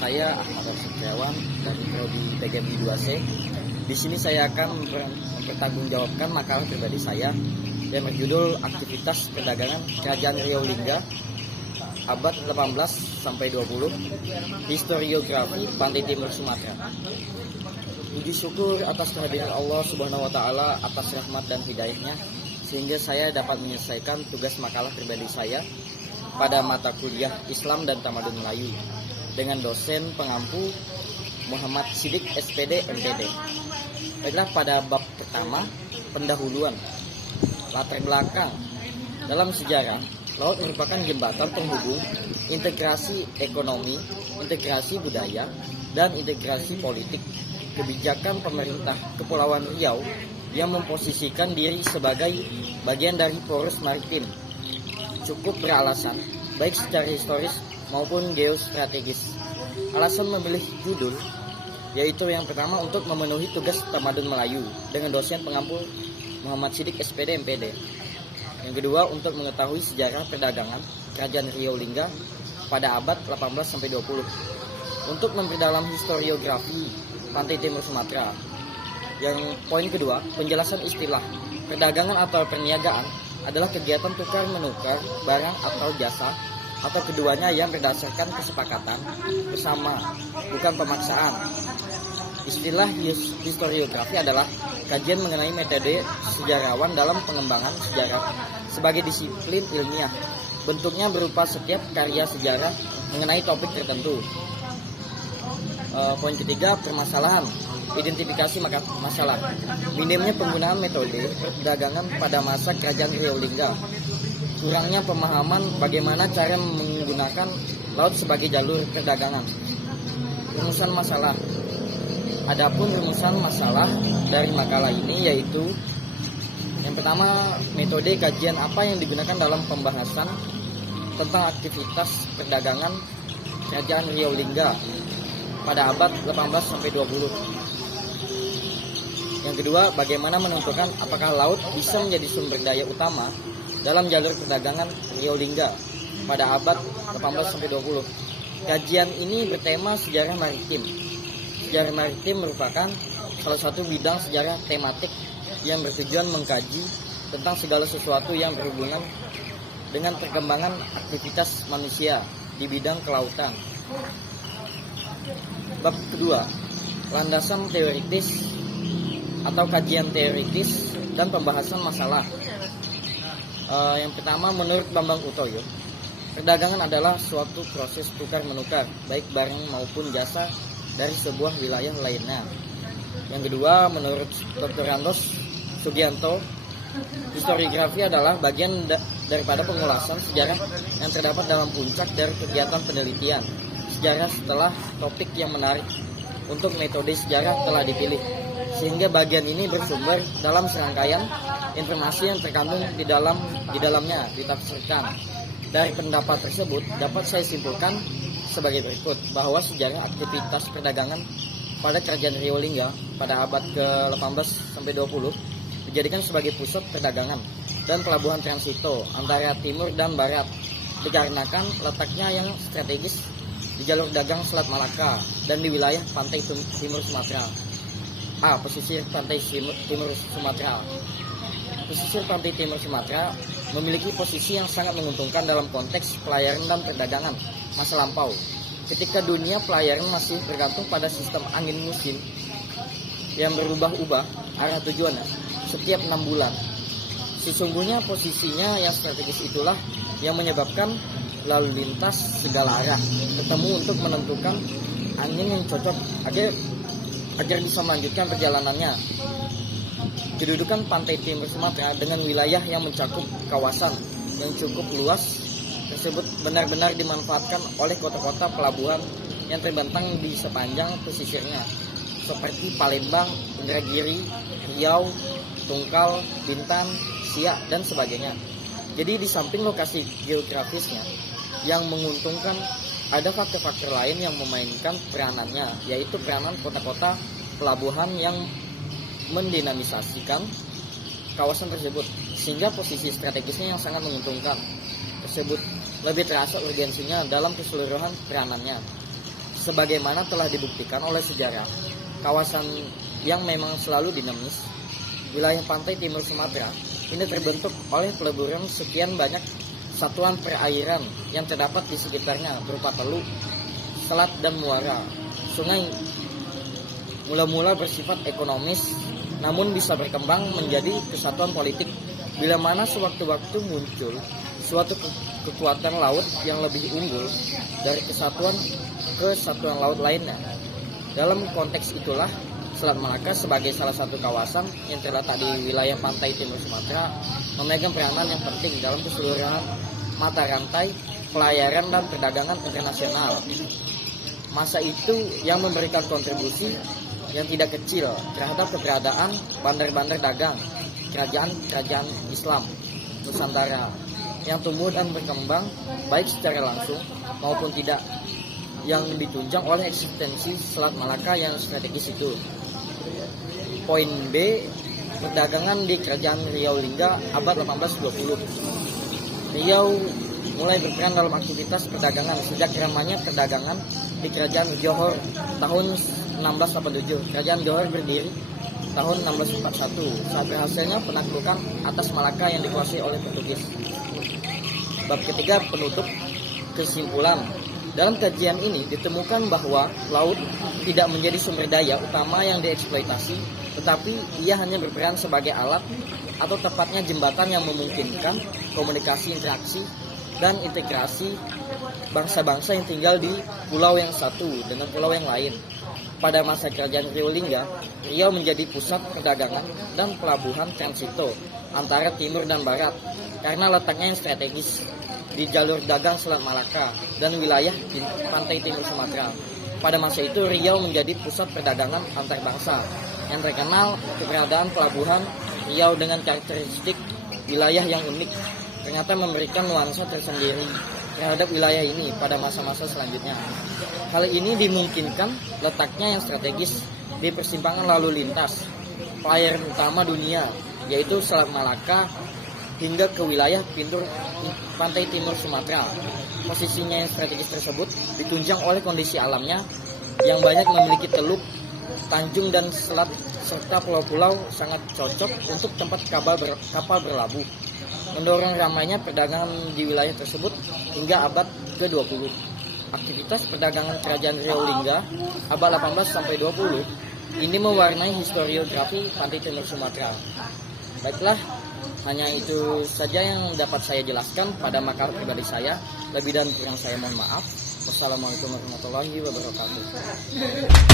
saya Ahmad Setiawan dari Prodi PGMI 2C. Di sini saya akan mempertanggungjawabkan makalah pribadi saya yang berjudul Aktivitas Perdagangan Kerajaan Riau Lingga abad 18 sampai 20, Historiografi Pantai Timur Sumatera. Puji syukur atas kehadiran Allah Subhanahu wa taala atas rahmat dan hidayahnya sehingga saya dapat menyelesaikan tugas makalah pribadi saya pada mata kuliah Islam dan Tamadun Melayu dengan dosen pengampu Muhammad Siddiq SPD MPD. Baiklah, pada bab pertama, pendahuluan. Latar belakang. Dalam sejarah, laut merupakan jembatan penghubung integrasi ekonomi, integrasi budaya, dan integrasi politik kebijakan pemerintah Kepulauan Riau yang memposisikan diri sebagai bagian dari poros maritim. Cukup beralasan, baik secara historis maupun geostrategis. Alasan memilih judul yaitu yang pertama untuk memenuhi tugas Tamadun Melayu dengan dosen pengampu Muhammad Siddiq SPD MPD. Yang kedua untuk mengetahui sejarah perdagangan Kerajaan Riau Lingga pada abad 18 sampai 20. Untuk memperdalam historiografi Pantai Timur Sumatera. Yang poin kedua, penjelasan istilah. Perdagangan atau perniagaan adalah kegiatan tukar menukar barang atau jasa atau keduanya yang berdasarkan kesepakatan bersama, bukan pemaksaan. Istilah historiografi adalah kajian mengenai metode sejarawan dalam pengembangan sejarah sebagai disiplin ilmiah. Bentuknya berupa setiap karya sejarah mengenai topik tertentu. Poin ketiga, permasalahan. Identifikasi masalah. Minimnya penggunaan metode perdagangan pada masa Kerajaan Riau Lingga. Kurangnya pemahaman bagaimana cara menggunakan laut sebagai jalur perdagangan. Rumusan masalah. Adapun rumusan masalah dari makalah ini yaitu yang pertama, metode kajian apa yang digunakan dalam pembahasan tentang aktivitas perdagangan Kerajaan Riau Lingga pada abad 18 sampai 20. Yang kedua, bagaimana menentukan apakah laut bisa menjadi sumber daya utama dalam jalur perdagangan Riau Lingga pada abad 18 sampai 20. Kajian ini bertema sejarah maritim. Sejarah maritim merupakan salah satu bidang sejarah tematik yang bertujuan mengkaji tentang segala sesuatu yang berhubungan dengan perkembangan aktivitas manusia di bidang kelautan. Bab kedua, landasan teoritis atau kajian teoritis dan pembahasan masalah. Yang pertama, menurut Bambang Utoyo, perdagangan adalah suatu proses tukar menukar baik barang maupun jasa dari sebuah wilayah lainnya. Yang kedua, menurut Dr. Randos Sugianto, historiografi adalah bagian daripada pengulasan sejarah yang terdapat dalam puncak dari kegiatan penelitian sejarah setelah topik yang menarik untuk metode sejarah telah dipilih, sehingga bagian ini bersumber dalam serangkaian informasi yang terkandung di dalamnya ditafsirkan. Dari pendapat tersebut dapat saya simpulkan sebagai berikut, bahwa sejarah aktivitas perdagangan pada Kerajaan Riau Lingga pada abad ke-18 sampai 20 dijadikan sebagai pusat perdagangan dan pelabuhan transito antara timur dan barat dikarenakan letaknya yang strategis di jalur dagang Selat Malaka dan di wilayah pantai timur Sumatera. Pesisir pantai timur Sumatera. Pesisir pantai timur Sumatera memiliki posisi yang sangat menguntungkan dalam konteks pelayaran dan perdagangan masa lampau. Ketika dunia pelayaran masih bergantung pada sistem angin musim yang berubah-ubah arah tujuannya setiap 6 bulan. Sesungguhnya posisinya yang strategis itulah yang menyebabkan lalu lintas segala arah ketemu untuk menentukan angin yang cocok agar bisa melanjutkan perjalanannya. Kedudukan pantai timur Sumatera dengan wilayah yang mencakup kawasan yang cukup luas tersebut benar-benar dimanfaatkan oleh kota-kota pelabuhan yang terbentang di sepanjang pesisirnya seperti Palembang, Indragiri, Riau, Tungkal, Bintan, Siak, dan sebagainya. Jadi di samping lokasi geografisnya yang menguntungkan, ada faktor-faktor lain yang memainkan peranannya, yaitu peranan kota-kota pelabuhan yang mendinamisasikan kawasan tersebut, sehingga posisi strategisnya yang sangat menguntungkan tersebut lebih terasa urgensinya dalam keseluruhan peranannya. sebagaimana telah dibuktikan oleh sejarah, kawasan yang memang selalu dinamis, wilayah pantai timur Sumatera ini terbentuk oleh peleburan sekian banyak satuan perairan yang terdapat di sekitarnya berupa teluk, selat, dan muara. Sungai mula-mula bersifat ekonomis, namun bisa berkembang menjadi kesatuan politik bila mana sewaktu-waktu muncul suatu kekuatan laut yang lebih unggul dari kesatuan laut lainnya. Dalam konteks itulah, Selat Malaka sebagai salah satu kawasan yang terletak di wilayah pantai timur Sumatera memegang peranan yang penting dalam keseluruhan mata rantai pelayaran dan perdagangan internasional. Masa itu yang memberikan kontribusi yang tidak kecil terhadap keberadaan bandar-bandar dagang kerajaan Islam Nusantara yang tumbuh dan berkembang baik secara langsung maupun tidak, yang ditunjang oleh eksistensi Selat Malaka yang strategis itu. Poin B, perdagangan di Kerajaan Riau Lingga abad 18-20. Riau mulai berperan dalam aktivitas perdagangan sejak ramainya perdagangan di Kerajaan Johor tahun 1687. Kerajaan Johor berdiri tahun 1641 saat berhasilnya penaklukan atas Malaka yang dikuasai oleh Portugis. Bab ketiga, penutup. Kesimpulan, dalam kajian ini ditemukan bahwa laut tidak menjadi sumber daya utama yang dieksploitasi, tetapi ia hanya berperan sebagai alat atau tepatnya jembatan yang memungkinkan komunikasi, interaksi, dan integrasi bangsa-bangsa yang tinggal di pulau yang satu dengan pulau yang lain. Pada masa Kerajaan Riau Lingga, Riau menjadi pusat perdagangan dan pelabuhan transito antara timur dan barat karena letaknya yang strategis di jalur dagang Selat Malaka dan wilayah di pantai timur Sumatera. Pada masa itu Riau menjadi pusat perdagangan antar bangsa yang terkenal. Keberadaan pelabuhan Riau dengan karakteristik wilayah yang unik ternyata memberikan nuansa tersendiri terhadap wilayah ini pada masa-masa selanjutnya. Hal ini dimungkinkan letaknya yang strategis di persimpangan lalu lintas pelayaran utama dunia, yaitu Selat Malaka hingga ke wilayah pantai timur Sumatera. Posisinya yang strategis tersebut ditunjang oleh kondisi alamnya yang banyak memiliki teluk, tanjung, dan selat serta pulau-pulau sangat cocok untuk tempat kapal berlabuh, mendorong ramainya perdagangan di wilayah tersebut hingga abad ke-20. Aktivitas perdagangan Kerajaan Riau Lingga abad 18-20 ini mewarnai historiografi pantai timur Sumatera. Baiklah, hanya itu saja yang dapat saya jelaskan pada makalah pribadi saya. Lebih dan kurang saya mohon maaf. Wassalamualaikum warahmatullahi wabarakatuh.